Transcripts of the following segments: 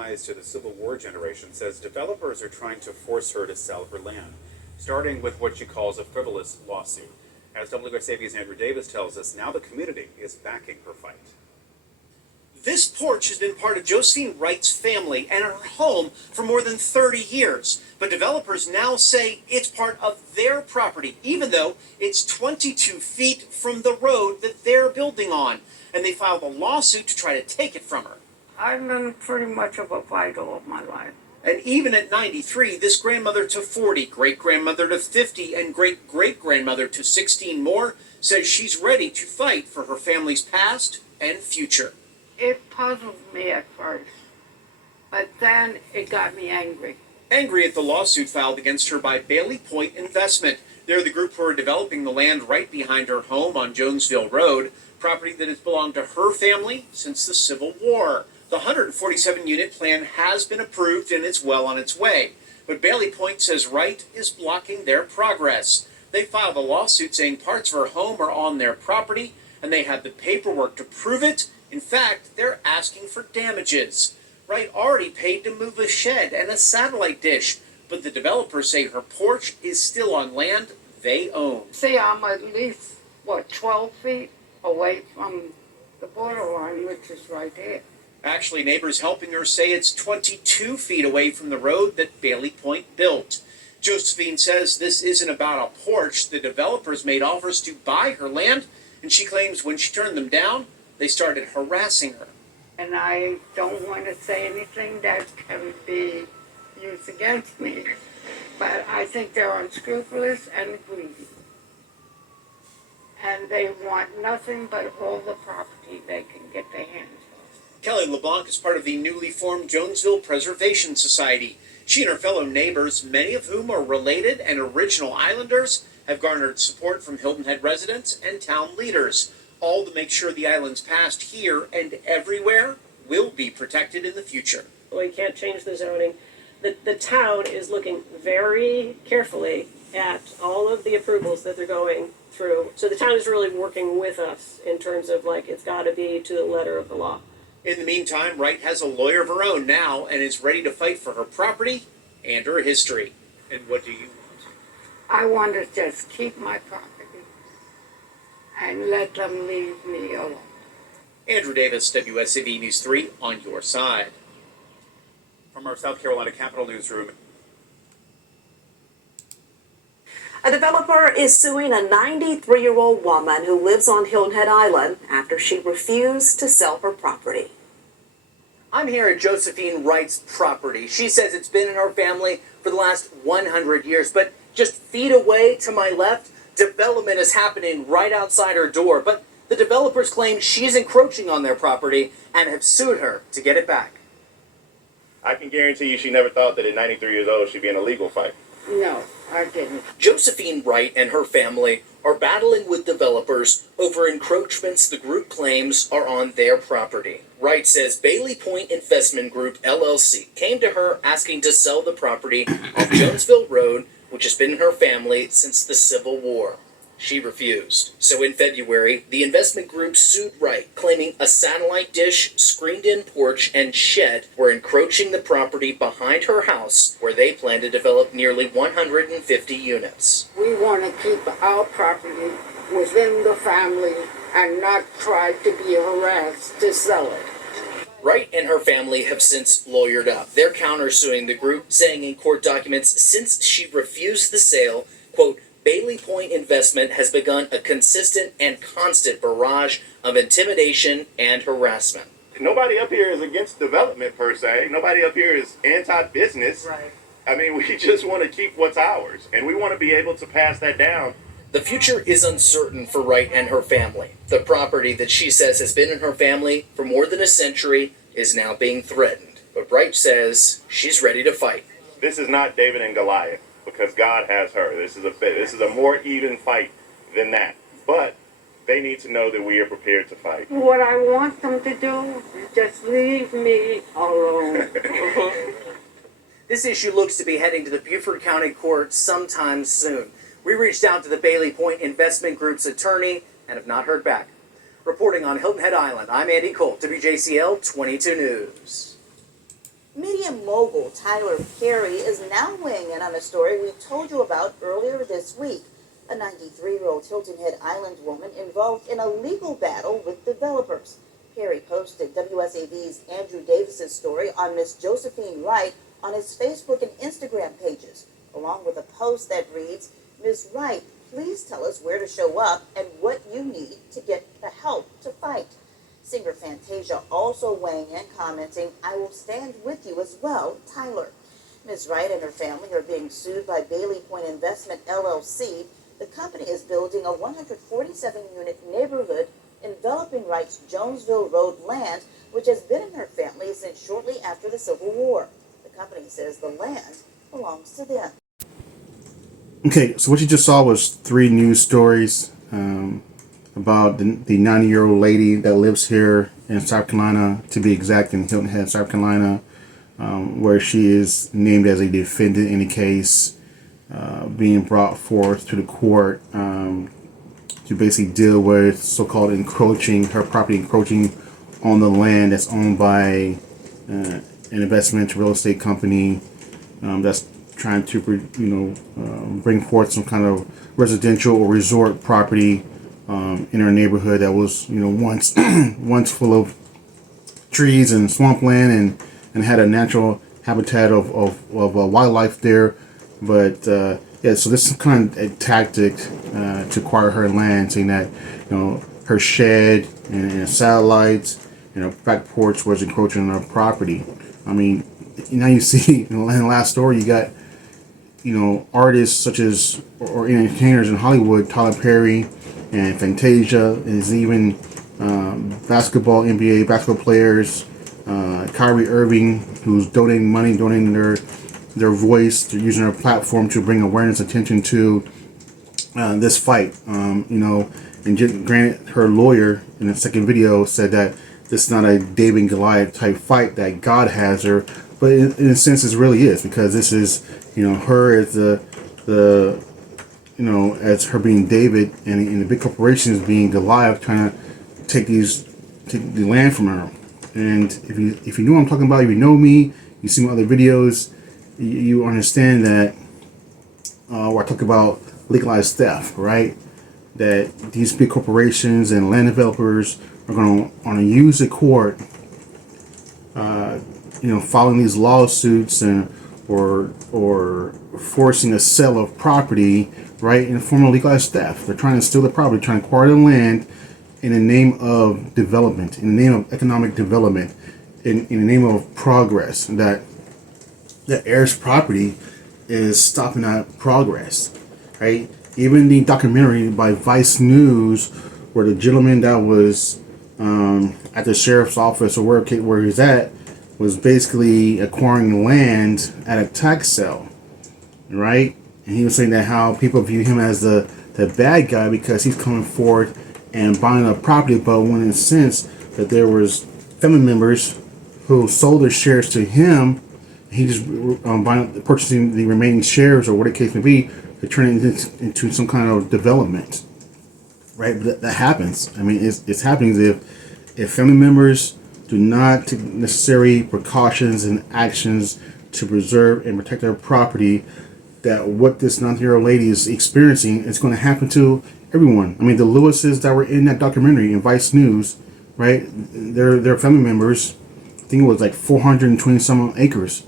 ties to the Civil War generation, says developers are trying to force her to sell her land, starting with what she calls a frivolous lawsuit. As WSAV's Andrew Davis tells us, now the community is backing her fight. This porch has been part of Josephine Wright's family and her home for more than 30 years. But developers now say it's part of their property, even though it's 22 feet from the road that they're building on. And they filed a lawsuit to try to take it from her. I've been pretty much of a fighter all of my life. And even at 93, this grandmother to 40, great-grandmother to 50, and great-great-grandmother to 16 more says she's ready to fight for her family's past and future. It puzzled me at first, but then it got me angry. Angry at the lawsuit filed against her by Bailey Point Investment. They're the group who are developing the land right behind her home on Jonesville Road, property that has belonged to her family since the Civil War. The 147-unit plan has been approved and it's well on its way. But Bailey Point says Wright is blocking their progress. They filed a lawsuit saying parts of her home are on their property, and they have the paperwork to prove it. In fact, they're asking for damages. Wright already paid to move a shed and a satellite dish, but the developers say her porch is still on land they own. See, I'm at least, 12 feet away from the borderline, which is right there. Actually, neighbors helping her say it's 22 feet away from the road that Bailey Point built. Josephine says this isn't about a porch. The developers made offers to buy her land, and she claims when she turned them down, they started harassing her. And I don't want to say anything that can be used against me, but I think they're unscrupulous and greedy. And they want nothing but all the property they can get their hands on. Kelly LeBlanc is part of the newly formed Jonesville Preservation Society. She and her fellow neighbors, many of whom are related and original islanders, have garnered support from Hilton Head residents and town leaders, all to make sure the island's past here and everywhere will be protected in the future. We can't change the zoning. The town is looking very carefully at all of the approvals that they're going through. So the town is really working with us in terms of it's got to be to the letter of the law. In the meantime, Wright has a lawyer of her own now and is ready to fight for her property and her history. And what do you want? I want to just keep my property and let them leave me alone. Andrew Davis, WSAV News 3, on your side. From our South Carolina Capitol newsroom. A developer is suing a 93-year-old woman who lives on Hilton Head Island after she refused to sell her property. I'm here at Josephine Wright's property. She says it's been in her family for the last 100 years, but just feet away to my left, development is happening right outside her door. But the developers claim she's encroaching on their property and have sued her to get it back. I can guarantee you she never thought that at 93 years old she'd be in a legal fight. No, I didn't. Josephine Wright and her family are battling with developers over encroachments the group claims are on their property. Wright says Bailey Point Investment Group, LLC, came to her asking to sell the property on Jonesville Road, which has been in her family since the Civil War. She refused. So in February, the investment group sued Wright, claiming a satellite dish, screened-in porch, and shed were encroaching the property behind her house, where they plan to develop nearly 150 units. We want to keep our property within the family and not try to be harassed to sell it. Wright and her family have since lawyered up. They're countersuing the group, saying in court documents since she refused the sale, quote, Bailey Point Investment has begun a consistent and constant barrage of intimidation and harassment. Nobody up here is against development per se. Nobody up here is anti-business. Right. I mean, we just want to keep what's ours, and we want to be able to pass that down. The future is uncertain for Wright and her family. The property that she says has been in her family for more than a century is now being threatened. But Wright says she's ready to fight. This is not David and Goliath, because God has her. This is a more even fight than that. But they need to know that we are prepared to fight. What I want them to do is just leave me alone. This issue looks to be heading to the Beaufort County Court sometime soon. We reached out to the Bailey Point Investment Group's attorney and have not heard back. Reporting on Hilton Head Island, I'm Andy Colt, WJCL 22 News. mogul Tyler Perry is now weighing in on a story we told you about earlier this week. A 93-year-old Hilton Head Island woman involved in a legal battle with developers. Perry posted WSAV's Andrew Davis's story on Miss Josephine Wright on his Facebook and Instagram pages, along with a post that reads, "Ms. Wright, please tell us where to show up and what you need to get the help to fight." Singer Fantasia also weighing in, commenting, "I will stand with you as well, Tyler." Ms. Wright and her family are being sued by Bailey Point Investment LLC. The company is building a 147-unit neighborhood enveloping Wright's Jonesville Road land, which has been in her family since shortly after the Civil War. The company says the land belongs to them. Okay, so what you just saw was 3 news stories about the 90-year-old lady that lives here in South Carolina, to be exact, in Hilton Head, South Carolina, where she is named as a defendant in the case, being brought forth to the court to basically deal with so-called encroaching, her property encroaching on the land that's owned by an investment real estate company that's trying to, bring forth some kind of residential or resort property in our neighborhood that was, once once full of trees and swampland and had a natural habitat of wildlife there. But yeah, so this is kind of a tactic to acquire her land, saying that her shed and satellites and her back porch was encroaching on her property. I mean, now you see in the last story you got artists such as or entertainers in Hollywood, Tyler Perry and Fantasia, and there's even NBA basketball players, Kyrie Irving, who's donating money, donating their voice. They're using their platform to bring awareness, attention to this fight. And granted, her lawyer in the second video said that this is not a David and Goliath type fight, that God has her, but in a sense it really is, because this is her as as her being David, and the big corporations being Goliath, trying to take the land from her. And if you know what I'm talking about, if you know me, you see my other videos, you understand that where I talk about legalized theft, right? That these big corporations and land developers are going to use the court, filing these lawsuits or forcing a sale of property, right, in the form of legalized theft. They're trying to steal the property, trying to acquire the land in the name of development, in the name of economic development, in the name of progress. That Heir's property is stopping that progress, right? Even the documentary by Vice News, where the gentleman that was at the sheriff's office or where he's at, was basically acquiring land at a tax sale, right? And he was saying that how people view him as the bad guy because he's coming forward and buying a property, but when in a sense that there was family members who sold their shares to him, he just purchasing the remaining shares or whatever the case may be to turn it into some kind of development, right? But that happens. I mean, it's happening if family members do not take necessary precautions and actions to preserve and protect their property, that what this 90-year-old lady is experiencing is going to happen to everyone. I mean, the Lewises that were in that documentary in Vice News, right? Their family members, I think it was like 420 some acres,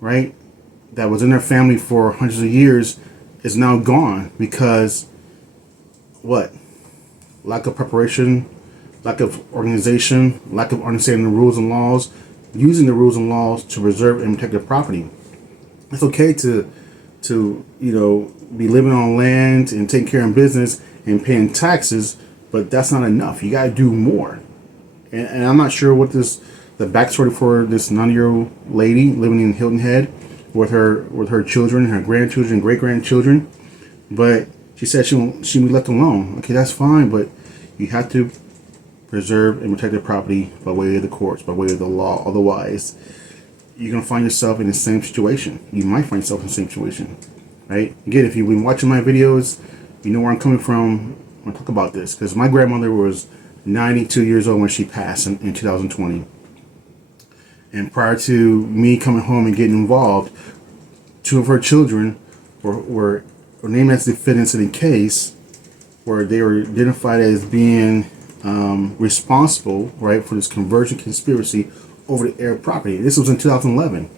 right? That was in their family for hundreds of years, is now gone because what? Lack of preparation, lack of organization, lack of understanding the rules and laws, using the rules and laws to preserve and protect their property. It's okay to be living on land and taking care of business and paying taxes, but that's not enough. You gotta do more. And I'm not sure what the backstory for this 90-year-old lady living in Hilton Head with her children, her grandchildren, great grandchildren, but she said she be left alone. Okay, that's fine, but you have to preserve and protect their property by way of the courts, by way of the law. Otherwise, you're going to find yourself in the same situation. You might find yourself in the same situation, right? Again, if you've been watching my videos, you know where I'm coming from when I talk about this, because my grandmother was 92 years old when she passed in 2020. And prior to me coming home and getting involved, two of her children were named as defendants in the case, where they were identified as being responsible, right, for this conversion conspiracy over the Heir property. This was in 2011.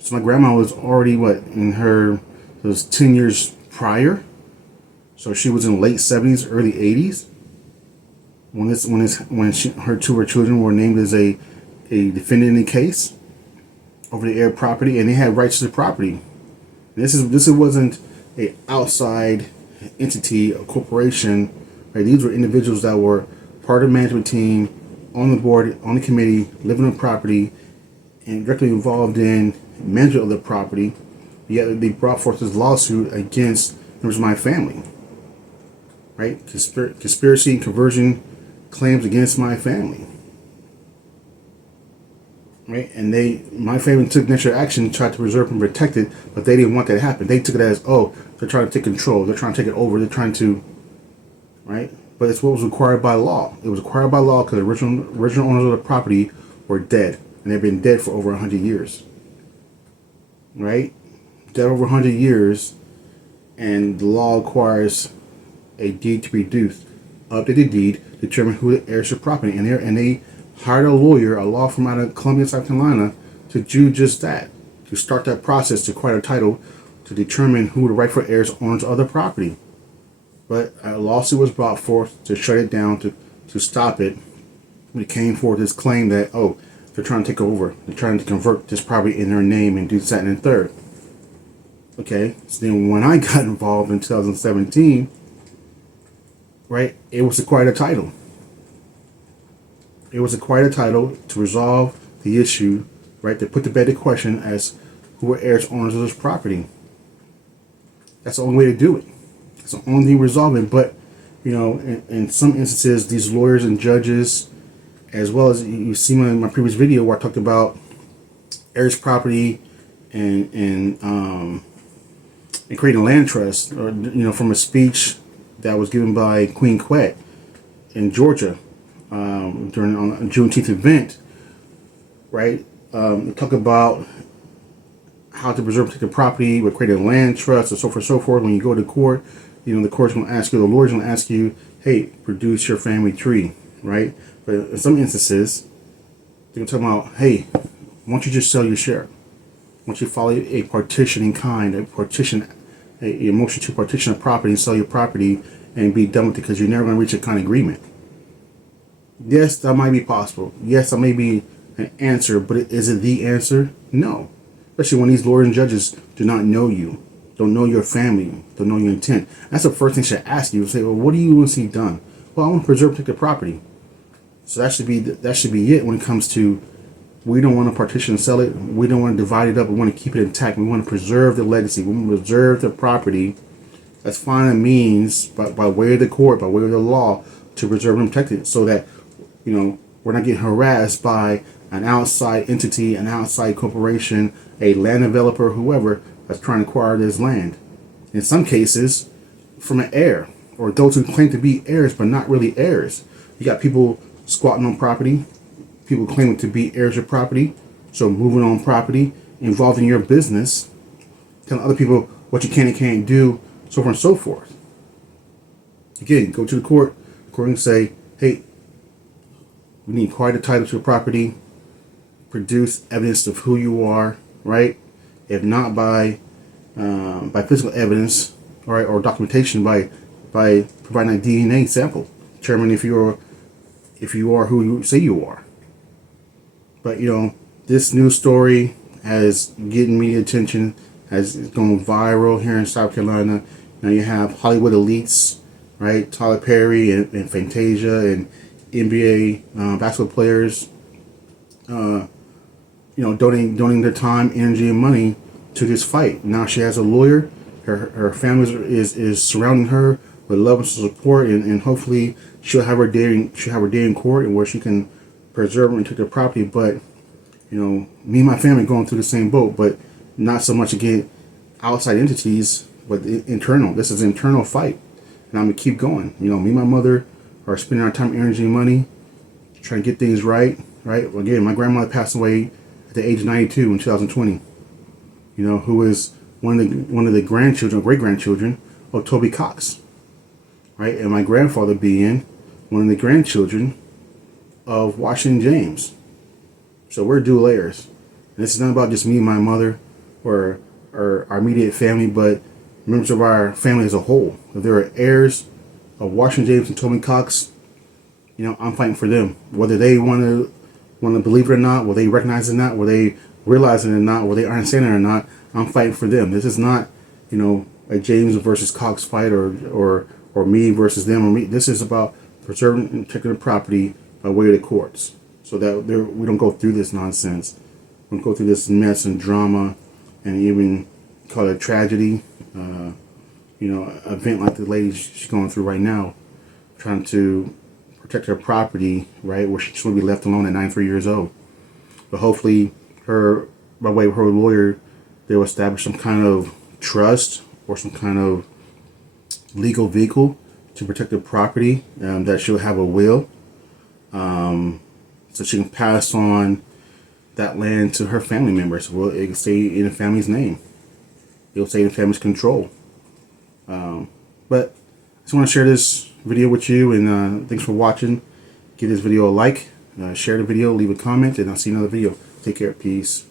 So my grandma was already it was 10 years prior. So she was in late 70s, early 80s when her two of her children were named as a defendant in the case over the Heir property, and they had rights to the property. This wasn't a outside entity, a corporation, right? These were individuals that were part of the management team, on the board, on the committee, living on the property, and directly involved in management of the property. Yet they brought forth this lawsuit against members of my family, right? Conspiracy and conversion claims against my family, right? And my family took necessary action, tried to preserve and protect it, but they didn't want that to happen. They took it as, oh, they're trying to take control, they're trying to take it over, they're trying to, right? But it's what was required by law. It was required by law because the original owners of the property were dead, and they've been dead for over 100 years, right? Dead over 100 years, and the law requires a deed to be reduced, update the deed, determine who the heirs to property, and they hired a lawyer, a law firm out of Columbia, South Carolina, to do just that, to start that process to acquire a title, to determine who the rightful heirs owners of the property. But a lawsuit was brought forth to shut it down, to stop it. It came forth this claim that, oh, they're trying to take over, they're trying to convert this property in their name and do that and the third. Okay, so then when I got involved in 2017, right, it was to acquire a title. It was to acquire a title to resolve the issue, right, to put to bed the question as who are heirs owners of this property. That's the only way to do it. It's the only thing resolving. But, in some instances, these lawyers and judges, as well as you see in my previous video where I talked about heirs property and creating a land trust, or from a speech that was given by Queen Quet in Georgia during a Juneteenth event, right? Talk about how to preserve particular property, with creating a land trust, and so forth, so forth. When you go to court, the court's going to ask you, the lawyer's going to ask you, hey, produce your family tree, right? But in some instances, they're going to talk about, hey, why don't you just sell your share? Why don't you follow a partition in kind, a motion to partition a property and sell your property and be done with it, because you're never going to reach a kind of agreement. Yes, that might be possible. Yes, that may be an answer, but is it the answer? No. Especially when these lawyers and judges do not know you, don't know your family, don't know your intent. That's the first thing they should ask you. Say, well, what do you want to see done? Well, I want to preserve particular property. So that should be it when it comes to, we don't want to partition and sell it. We don't want to divide it up. We want to keep it intact. We want to preserve the legacy. We want to preserve the property. Let's find a means by way of the court, by way of the law, to preserve and protect it, so that we're not getting harassed by an outside entity, an outside corporation, a land developer, whoever that's trying to acquire this land. In some cases, from an heir, or those who claim to be heirs but not really heirs. You got people squatting on property, people claiming to be heirs of property, so moving on property, involved in your business, telling other people what you can and can't do, so forth and so forth. Again, go to the court and say, hey, we need quite a title to a property, produce evidence of who you are, right? If not by physical evidence, right, or documentation, by providing a DNA sample, determine if you are who you say you are. But this news story has getting media attention, has gone viral here in South Carolina. You have Hollywood elites, right? Tyler Perry and Fantasia and NBA basketball players, donating their time, energy, and money to this fight. Now she has a lawyer. Her family is surrounding her with love and support, and hopefully she'll have her day in court, and where she can preserve and take their property. But me and my family going through the same boat, but not so much against outside entities, but internal. This is an internal fight, and I'm gonna keep going. Me and my mother are spending our time, energy, and money trying to get things right. Right. Again, my grandmother passed away the age of 92 in 2020. You know, who is one of the grandchildren, great grandchildren of Toby Cox, right? And my grandfather being one of the grandchildren of Washington James. So we're dual heirs. And this is not about just me and my mother or our immediate family, but members of our family as a whole. If there are heirs of Washington James and Toby Cox, you know, I'm fighting for them. Whether they want to believe it or not, whether they recognize it or not, whether they realize it or not, whether they understand it or not, I'm fighting for them. This is not, you know, a James versus Cox fight or me versus them or me. This is about preserving and protecting the property by way of the courts, so that we don't go through this nonsense. We don't go through this mess and drama, and even call it a tragedy. You know, an event like the lady she's going through right now, trying to protect her property, right, where she should be left alone at 93 years old. But hopefully, by way of her lawyer, they'll establish some kind of trust or some kind of legal vehicle to protect the property, that she'll have a will, so she can pass on that land to her family members. Well, it can stay in the family's name. It'll stay in the family's control. But I just want to share this video with you, and thanks for watching. Give this video a like, share the video, leave a comment, and I'll see you in another video. Take care. Peace.